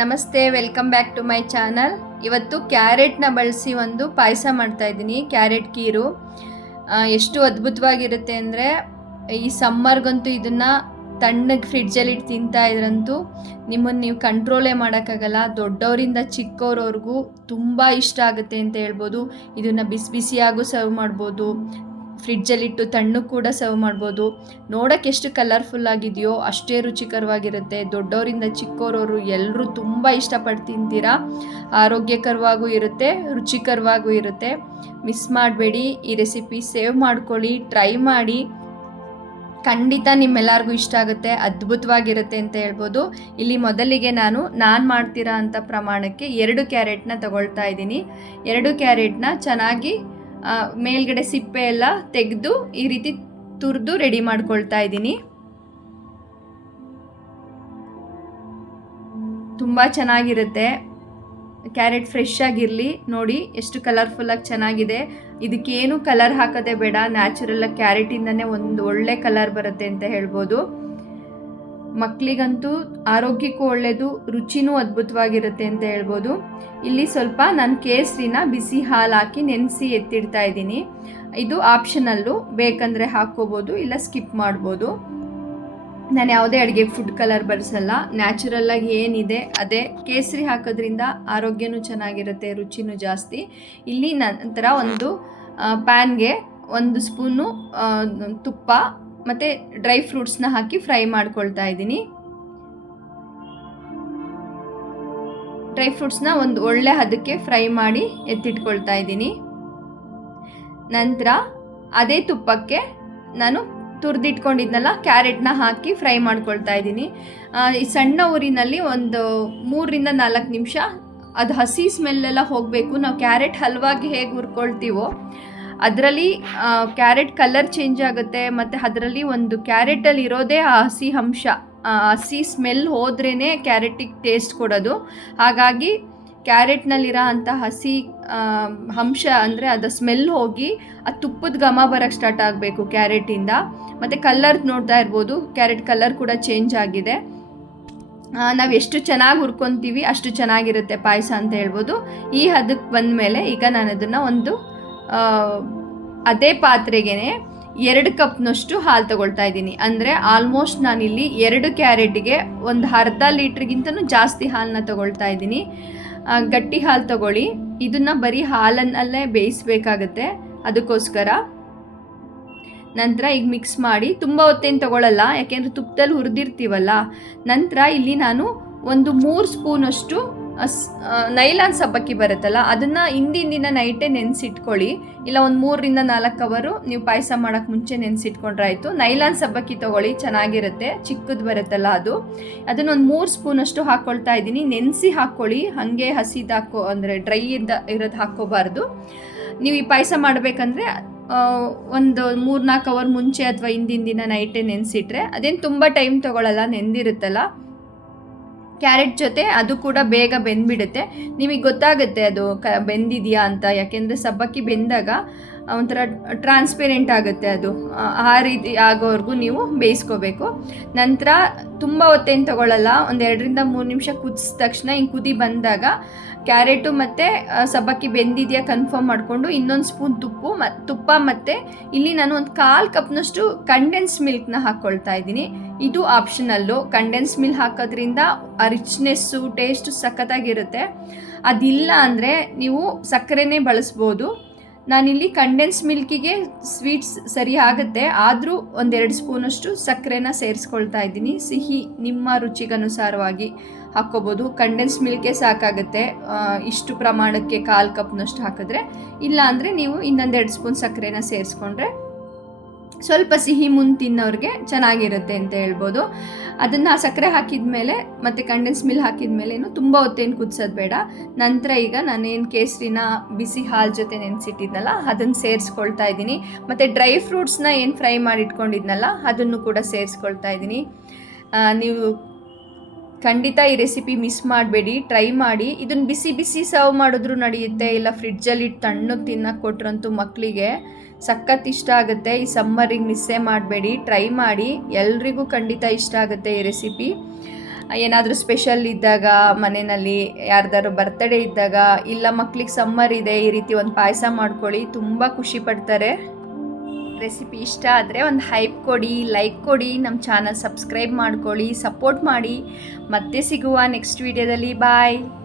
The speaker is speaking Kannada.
ನಮಸ್ತೆ, welcome back to my channel. ಇವತ್ತು ಕ್ಯಾರೆಟ್ನ ಬಳಸಿ ಒಂದು ಪಾಯಸ ಮಾಡ್ತಾಯಿದ್ದೀನಿ, ಕ್ಯಾರೆಟ್ ಕೀರು. ಎಷ್ಟು ಅದ್ಭುತವಾಗಿರುತ್ತೆ ಅಂದರೆ ಈ ಸಮ್ಮರ್ಗಂತೂ ಇದನ್ನು ತಣ್ಣಗೆ ಫ್ರಿಡ್ಜಲ್ಲಿ ಇಟ್ಟು ತಿಂತಾ ಇದ್ರಂತೂ ನಿಮ್ಮನ್ನು ನೀವು ಕಂಟ್ರೋಲೇ ಮಾಡೋಕ್ಕಾಗಲ್ಲ. ದೊಡ್ಡವರಿಂದ ಚಿಕ್ಕವ್ರವ್ರಿಗೂ ತುಂಬ ಇಷ್ಟ ಆಗುತ್ತೆ ಅಂತ ಹೇಳ್ಬೋದು. ಇದನ್ನು ಬಿಸಿ ಬಿಸಿಯಾಗೂ ಸರ್ವ್ ಮಾಡ್ಬೋದು, ಫ್ರಿಡ್ಜಲ್ಲಿಟ್ಟು ತಣ್ಣಗೆ ಕೂಡ ಸರ್ವ್ ಮಾಡ್ಬೋದು. ನೋಡೋಕ್ಕೆ ಎಷ್ಟು ಕಲರ್ಫುಲ್ ಆಗಿದೆಯೋ ಅಷ್ಟೇ ರುಚಿಕರವಾಗಿರುತ್ತೆ. ದೊಡ್ಡವರಿಂದ ಚಿಕ್ಕವರವರು ಎಲ್ಲರೂ ತುಂಬ ಇಷ್ಟಪಟ್ಟು ತಿಂತೀರಾ. ಆರೋಗ್ಯಕರವಾಗೂ ಇರುತ್ತೆ, ರುಚಿಕರವಾಗೂ ಇರುತ್ತೆ. ಮಿಸ್ ಮಾಡಬೇಡಿ, ಈ ರೆಸಿಪಿ ಸೇವ್ ಮಾಡ್ಕೊಳ್ಳಿ, ಟ್ರೈ ಮಾಡಿ. ಖಂಡಿತ ನಿಮ್ಮೆಲ್ಲರಿಗೂ ಇಷ್ಟ ಆಗುತ್ತೆ, ಅದ್ಭುತವಾಗಿರುತ್ತೆ ಅಂತ ಹೇಳ್ಬೋದು. ಇಲ್ಲಿ ಮೊದಲಿಗೆ ನಾನು ಮಾಡ್ತೀರಾ ಅಂತ ಪ್ರಮಾಣಕ್ಕೆ 2 ಕ್ಯಾರೆಟ್ನ ತಗೊಳ್ತಾ ಇದ್ದೀನಿ. 2 ಕ್ಯಾರೆಟ್ನ ಚೆನ್ನಾಗಿ ಮೇಲ್ಗಡೆ ಸಿಪ್ಪೆ ಎಲ್ಲ ತೆಗೆದು ಈ ರೀತಿ ತುರಿದು ರೆಡಿ ಮಾಡ್ಕೊಳ್ತಾ ಇದ್ದೀನಿ. ತುಂಬ ಚೆನ್ನಾಗಿರುತ್ತೆ. ಕ್ಯಾರೆಟ್ ಫ್ರೆಶ್ ಆಗಿರಲಿ. ನೋಡಿ ಎಷ್ಟು ಕಲರ್ಫುಲ್ಲಾಗಿ ಚೆನ್ನಾಗಿದೆ. ಇದಕ್ಕೇನು ಕಲರ್ ಹಾಕೋದೇ ಬೇಡ, ನ್ಯಾಚುರಲಾಗಿ ಕ್ಯಾರೆಟಿಂದನೇ ಒಂದು ಒಳ್ಳೆ ಕಲರ್ ಬರುತ್ತೆ ಅಂತ ಹೇಳ್ಬೋದು. ಮಕ್ಕಳಿಗಂತೂ ಆರೋಗ್ಯಕ್ಕೂ ಒಳ್ಳೆಯದು, ರುಚಿನೂ ಅದ್ಭುತವಾಗಿರುತ್ತೆ ಅಂತ ಹೇಳ್ಬೋದು. ಇಲ್ಲಿ ಸ್ವಲ್ಪ ನಾನು ಕೇಸರಿನ ಬಿಸಿ ಹಾಲು ಹಾಕಿ ನೆನೆಸಿ ಎತ್ತಿಡ್ತಾ ಇದ್ದೀನಿ. ಇದು ಆಪ್ಷನಲ್ಲು, ಬೇಕಂದರೆ ಹಾಕ್ಕೋಬೋದು, ಇಲ್ಲ ಸ್ಕಿಪ್ ಮಾಡ್ಬೋದು. ನಾನು ಯಾವುದೇ ಅಡುಗೆ ಫುಡ್ ಕಲರ್ ಬಳಸಲ್ಲ, ನ್ಯಾಚುರಲ್ಲಾಗಿ ಏನಿದೆ ಅದೇ. ಕೇಸರಿ ಹಾಕೋದ್ರಿಂದ ಆರೋಗ್ಯನೂ ಚೆನ್ನಾಗಿರುತ್ತೆ, ರುಚಿನೂ ಜಾಸ್ತಿ. ಇಲ್ಲಿ ನಂತರ ಒಂದು ಪ್ಯಾನ್ಗೆ 1 ಸ್ಪೂನು ತುಪ್ಪ ಮತ್ತು ಡ್ರೈ ಫ್ರೂಟ್ಸ್ನ ಹಾಕಿ ಫ್ರೈ ಮಾಡ್ಕೊಳ್ತಾ ಇದ್ದೀನಿ. ಡ್ರೈ ಫ್ರೂಟ್ಸ್ನ ಒಂದು ಒಳ್ಳೆ ಹದಕ್ಕೆ ಫ್ರೈ ಮಾಡಿ ಎತ್ತಿಟ್ಕೊಳ್ತಾ ಇದ್ದೀನಿ. ನಂತರ ಅದೇ ತುಪ್ಪಕ್ಕೆ ನಾನು ತುರಿದಿಟ್ಕೊಂಡಿದ್ನಲ್ಲ ಕ್ಯಾರೆಟ್ನ ಹಾಕಿ ಫ್ರೈ ಮಾಡ್ಕೊಳ್ತಾ ಇದ್ದೀನಿ. ಈ ಸಣ್ಣ ಊರಿನಲ್ಲಿ ಒಂದು 3ರಿಂದ 4 ನಿಮಿಷ ಅದು ಹಸಿ ಸ್ಮೆಲ್ಲೆಲ್ಲ ಹೋಗಬೇಕು. ನಾವು ಕ್ಯಾರೆಟ್ ಹಲ್ವಾಗಿ ಹೇಗೆ ಹುರ್ಕೊಳ್ತೀವೋ ಅದರಲ್ಲಿ ಕ್ಯಾರೆಟ್ ಕಲರ್ ಚೇಂಜ್ ಆಗುತ್ತೆ, ಮತ್ತು ಅದರಲ್ಲಿ ಒಂದು ಕ್ಯಾರೆಟಲ್ಲಿ ಇರೋದೇ ಆ ಹಸಿ ಅಂಶ, ಹಸಿ ಸ್ಮೆಲ್ ಹೋದ್ರೇ ಕ್ಯಾರೆಟಿಗೆ ಟೇಸ್ಟ್ ಕೊಡೋದು. ಹಾಗಾಗಿ ಕ್ಯಾರೆಟ್ನಲ್ಲಿರೋ ಅಂಥ ಹಸಿ ಅಂಶ ಅಂದರೆ ಅದು ಸ್ಮೆಲ್ ಹೋಗಿ ಆ ತುಪ್ಪದ ಘಮ ಬರೋಕ್ಕೆ ಸ್ಟಾರ್ಟ್ ಆಗಬೇಕು ಕ್ಯಾರೆಟಿಂದ. ಮತ್ತು ಕಲರ್ ನೋಡ್ತಾ ಇರ್ಬೋದು, ಕ್ಯಾರೆಟ್ ಕಲರ್ ಕೂಡ ಚೇಂಜ್ ಆಗಿದೆ. ನಾವು ಎಷ್ಟು ಚೆನ್ನಾಗಿ ಹುರ್ಕೊತೀವಿ ಅಷ್ಟು ಚೆನ್ನಾಗಿರುತ್ತೆ ಪಾಯಸ ಅಂತ ಹೇಳ್ಬೋದು. ಈ ಹದಕ್ಕೆ ಬಂದಮೇಲೆ ಈಗ ನಾನು ಅದನ್ನು ಒಂದು ಅದೇ ಪಾತ್ರೆಗೆ 2 ಕಪ್ನಷ್ಟು ಹಾಲು ತಗೊಳ್ತಾ ಇದ್ದೀನಿ. ಅಂದರೆ ಆಲ್ಮೋಸ್ಟ್ ನಾನಿಲ್ಲಿ 2 ಕ್ಯಾರೆಟಿಗೆ ಒಂದು ಅರ್ಧ ಲೀಟ್ರಿಗಿಂತನೂ ಜಾಸ್ತಿ ಹಾಲನ್ನ ತಗೊಳ್ತಾ ಇದ್ದೀನಿ. ಗಟ್ಟಿ ಹಾಲು ತಗೊಳ್ಳಿ. ಇದನ್ನು ಬರೀ ಹಾಲನ್ನಲ್ಲೇ ಬೇಯಿಸಬೇಕಾಗತ್ತೆ, ಅದಕ್ಕೋಸ್ಕರ. ನಂತರ ಈಗ ಮಿಕ್ಸ್ ಮಾಡಿ, ತುಂಬ ಹೊತ್ತೇನು ತಗೊಳ್ಳಲ್ಲ, ಯಾಕೆಂದರೆ ತುಪ್ಪದಲ್ಲಿ ಹುರಿದಿರ್ತೀವಲ್ಲ. ನಂತರ ಇಲ್ಲಿ ನಾನು ಒಂದು 3 ಸ್ಪೂನಷ್ಟು ನೈಲಾನ್ ಸಬ್ಬಕ್ಕಿ ಬರುತ್ತಲ್ಲ, ಅದನ್ನು ಹಿಂದಿನ ದಿನ ನೈಟೇ ನೆನೆಸಿಟ್ಕೊಳ್ಳಿ. ಇಲ್ಲ ಒಂದು 3ರಿಂದ 4 ಅವರು ನೀವು ಪಾಯಸ ಮಾಡೋಕ್ಕೆ ಮುಂಚೆ ನೆನೆಸಿಟ್ಕೊಂಡ್ರೆ ಆಯಿತು. ನೈಲಾನ್ ಸಬ್ಬಕ್ಕಿ ತೊಗೊಳ್ಳಿ, ಚೆನ್ನಾಗಿರುತ್ತೆ, ಚಿಕ್ಕದು ಬರುತ್ತಲ್ಲ ಅದು. ಅದನ್ನೊಂದು 3 ಸ್ಪೂನಷ್ಟು ಹಾಕ್ಕೊಳ್ತಾ ಇದ್ದೀನಿ. ನೆನೆಸಿ ಹಾಕ್ಕೊಳ್ಳಿ, ಹಾಗೆ ಹಸಿದು ಅಂದರೆ ಡ್ರೈ ಇರೋದು ಹಾಕ್ಕೋಬಾರ್ದು. ನೀವು ಈ ಪಾಯಸ ಮಾಡಬೇಕಂದ್ರೆ ಒಂದು 3-4 ಅವರ್ ಮುಂಚೆ ಅಥವಾ ಹಿಂದಿನ ದಿನ ನೈಟೇ ನೆನೆಸಿಟ್ರೆ ಅದೇನು ತುಂಬ ಟೈಮ್ ತೊಗೊಳ್ಳಲ್ಲ, ನೆಂದಿರುತ್ತಲ್ಲ ಕ್ಯಾರೆಟ್ ಜೊತೆ, ಅದು ಕೂಡ ಬೇಗ ಬೆಂದ್ಬಿಡುತ್ತೆ. ನಿಮಗೆ ಗೊತ್ತಾಗುತ್ತೆ ಅದು ಬೆಂದಿದೆಯಾ ಅಂತ, ಯಾಕೆಂದರೆ ಸಬ್ಬಕ್ಕಿ ಬೆಂದಾಗ ಒಂಥರ ಟ್ರಾನ್ಸ್ಪೆರೆಂಟ್ ಆಗುತ್ತೆ ಅದು. ಆ ರೀತಿ ಆಗೋವರೆಗೂ ನೀವು ಬೇಯಿಸ್ಕೋಬೇಕು. ನಂತರ ತುಂಬ ಹೊತ್ತೇನು ತೊಗೊಳ್ಳಲ್ಲ, ಒಂದು 2ರಿಂದ 3 ನಿಮಿಷ ಕುದಿಸಿದ ತಕ್ಷಣ ಹಿಂಗೆ ಕುದಿ ಬಂದಾಗ ಕ್ಯಾರೆಟು ಮತ್ತು ಸಬ್ಬಕ್ಕಿ ಬೆಂದಿದೆಯಾ ಕನ್ಫರ್ಮ್ ಮಾಡಿಕೊಂಡು ಇನ್ನೊಂದು ಸ್ಪೂನ್ ತುಪ್ಪ ಮತ್ತು ಇಲ್ಲಿ ನಾನು ಒಂದು 1/4 ಕಪ್ನಷ್ಟು ಕಂಡೆನ್ಸ್ ಮಿಲ್ಕ್ನ ಹಾಕ್ಕೊಳ್ತಾ ಇದ್ದೀನಿ. ಇದು ಆಪ್ಷನಲ್ಲು. ಕಂಡೆನ್ಸ್ ಮಿಲ್ಕ್ ಹಾಕೋದ್ರಿಂದ ಆ ರಿಚ್ನೆಸ್ಸು ಟೇಸ್ಟು ಸಖತ್ತಾಗಿರುತ್ತೆ. ಅದಿಲ್ಲ ಅಂದರೆ ನೀವು ಸಕ್ಕರೆನೇ ಬಳಸ್ಬೋದು. ನಾನಿಲ್ಲಿ ಕಂಡೆನ್ಸ್ ಮಿಲ್ಕಿಗೆ ಸ್ವೀಟ್ಸ್ ಸರಿ ಆಗುತ್ತೆ, ಆದರೂ 1-2 ಸ್ಪೂನಷ್ಟು ಸಕ್ಕರೆನ ಸೇರಿಸ್ಕೊಳ್ತಾ ಇದ್ದೀನಿ. ಸಿಹಿ ನಿಮ್ಮ ರುಚಿಗನುಸಾರವಾಗಿ ಹಾಕ್ಕೋಬೋದು. ಕಂಡೆನ್ಸ್ ಮಿಲ್ಕೇ ಸಾಕಾಗುತ್ತೆ ಇಷ್ಟು ಪ್ರಮಾಣಕ್ಕೆ 1/4 ಕಪ್ನಷ್ಟು ಹಾಕಿದ್ರೆ. ಇಲ್ಲ ಅಂದರೆ ನೀವು ಇನ್ನೊಂದು 2 ಸ್ಪೂನ್ ಸಕ್ಕರೆನ ಸೇರಿಸ್ಕೊಂಡ್ರೆ ಸ್ವಲ್ಪ ಸಿಹಿ ತಿನ್ನೋರಿಗೆ ಚೆನ್ನಾಗಿರುತ್ತೆ ಅಂತ ಹೇಳ್ಬೋದು. ಅದನ್ನು ಸಕ್ಕರೆ ಹಾಕಿದ ಮೇಲೆ ಮತ್ತು ಕಂಡೆನ್ಸ್ ಮಿಲ್ಕ್ ಹಾಕಿದ ಮೇಲೇನು ತುಂಬ ಹೊತ್ತೇನು ಕುದಿಸೋದು ಬೇಡ. ನಂತರ ಈಗ ನಾನೇನು ಕೇಸರಿನ ಬಿಸಿ ಹಾಲು ಜೊತೆ ನೆನೆಸಿಟ್ಟಿದ್ನಲ್ಲ ಅದನ್ನು ಸೇರಿಸ್ಕೊಳ್ತಾ ಇದ್ದೀನಿ. ಮತ್ತು ಡ್ರೈ ಫ್ರೂಟ್ಸ್ನ ಏನು ಫ್ರೈ ಮಾಡಿ ಇಟ್ಕೊಂಡಿದ್ನಲ್ಲ ಅದನ್ನು ಕೂಡ ಸೇರಿಸ್ಕೊಳ್ತಾ ಇದ್ದೀನಿ. ನೀವು ಖಂಡಿತ ಈ ರೆಸಿಪಿ ಮಿಸ್ ಮಾಡಬೇಡಿ, ಟ್ರೈ ಮಾಡಿ. ಇದನ್ನು ಬಿಸಿ ಬಿಸಿ ಸರ್ವ್ ಮಾಡಿದ್ರೂ ನಡೆಯುತ್ತೆ, ಇಲ್ಲ ಫ್ರಿಡ್ಜಲ್ಲಿ ಇಟ್ಟು ತಣ್ಣಗೆ ತಿನ್ನೋಕ್ಕೆ ಕೊಟ್ರಂತೂ ಮಕ್ಕಳಿಗೆ ಸಖತ್ ಇಷ್ಟ ಆಗುತ್ತೆ. ಈ ಸಮ್ಮರಿಗೆ ಮಿಸ್ಸೇ ಮಾಡಬೇಡಿ, ಟ್ರೈ ಮಾಡಿ, ಎಲ್ರಿಗೂ ಖಂಡಿತ ಇಷ್ಟ ಆಗುತ್ತೆ ಈ ರೆಸಿಪಿ. ಏನಾದರೂ ಸ್ಪೆಷಲ್ ಇದ್ದಾಗ ಮನೆಯಲ್ಲಿ ಯಾರ್ದಾದ್ರು ಬರ್ತ್ಡೇ ಇದ್ದಾಗ, ಇಲ್ಲ ಮಕ್ಳಿಗೆ ಸಮ್ಮರ್ ಇದೆ, ಈ ರೀತಿ ಒಂದು ಪಾಯಸ ಮಾಡ್ಕೊಳ್ಳಿ, ತುಂಬ ಖುಷಿ ಪಡ್ತಾರೆ. ರೆಸಿಪಿ ಇಷ್ಟ ಆದರೆ ಒಂದು ಹೈಪ್ ಕೊಡಿ, ಲೈಕ್ ಕೊಡಿ, ನಮ್ಮ ಚಾನಲ್ ಸಬ್ಸ್ಕ್ರೈಬ್ ಮಾಡ್ಕೊಳ್ಳಿ, ಸಪೋರ್ಟ್ ಮಾಡಿ. ಮತ್ತೆ ಸಿಗುವ ನೆಕ್ಸ್ಟ್ ವಿಡಿಯೋದಲ್ಲಿ. ಬಾಯ್.